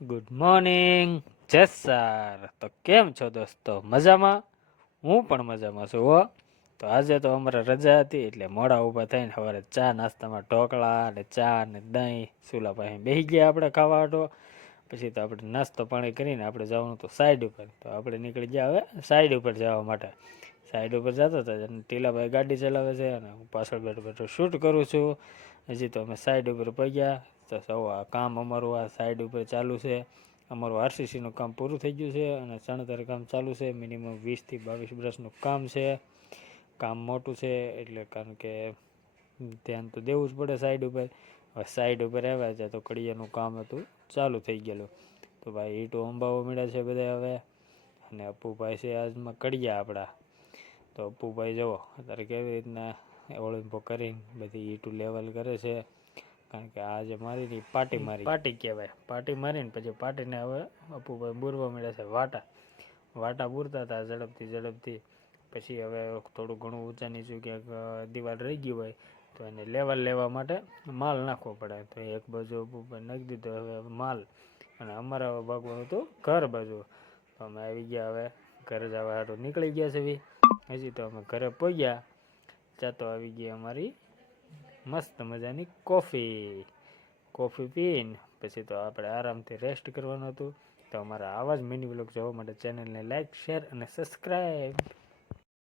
Good morning જય sir. તો કેમ છો દોસ્તો? મજામાં? હું પણ મજામાં છું હો. તો આજે તો અમારે રજા હતી એટલે મોડા ઊભા થઈને સવારે ચા નાસ્તામાં ઢોકળા અને ચા અને દહીં ચૂલા પાસે બેસી ગયા આપણે ખાવા હતો. પછી તો આપણે નાસ્તો પાણી કરીને આપણે જવાનું તો સાઈડ ઉપર. તો આપણે નીકળી ગયા હવે સાઈડ ઉપર જવા માટે. સાઈડ ઉપર જતા હતા અને ટીલાભાઈ ગાડી ચલાવે છે અને હું પાછળ બેઠો બેઠો શૂટ કરું છું. હજી તો અમે સાઈડ ઉપર પગ્યા તો સૌ આ કામ અમારું આ સાઈડ ઉપર ચાલુ છે. અમારું આરસીસીનું કામ પૂરું થઈ ગયું છે અને ચણતર કામ ચાલુ છે. મિનિમમ 20 થી 22 બ્રશનું કામ છે. કામ મોટું છે એટલે કારણ કે ધ્યાન તો દેવું જ પડે સાઈડ ઉપર. હવે સાઈડ ઉપર આવ્યા છે તો કડિયાનું કામ હતું ચાલુ થઈ ગયેલું. તો ભાઈ ઈંટો અંબાવો મળ્યા છે બધા હવે. અને અપ્પુભાઈ છે આજમાં કડિયા આપણા. તો અપ્પુભાઈ જુઓ અત્યારે કેવી રીતના ઓળંબો કરીને બધી ઈંટું લેવલ કરે છે. કારણ કે આજે મારી પાટી કહેવાય. પાટી મારીને પછી પાટીને હવે અપ્પુભાઈ બૂરવા મળ્યા છે વાટા બૂરતા હતા ઝડપથી. પછી હવે થોડું ઘણું ઊંચા નીચું ક્યાંક દિવાલ રહી ગયું હોય તો એને લેવલ લેવા માટે માલ નાખવો પડે. તો એક બાજુ અપ્પુભાઈ નાખી દીધો હવે માલ. અને અમારા ભાગવાનું હતું ઘર બાજુ. તો અમે આવી ગયા હવે ઘરે જવા હાટું નીકળી ગયા છે. હજી તો અમે ઘરે પહોંચ્યા ચાતો આવી ગઈ અમારી મસ્ત મજાની કોફી પીને પછી તો આપણે આરામથી રેસ્ટ કરવાનું હતું. તો અમારા આવા જ મિની વ્લોગ જોવા માટે ચેનલને લાઈક, શેર અને સબસ્ક્રાઈબ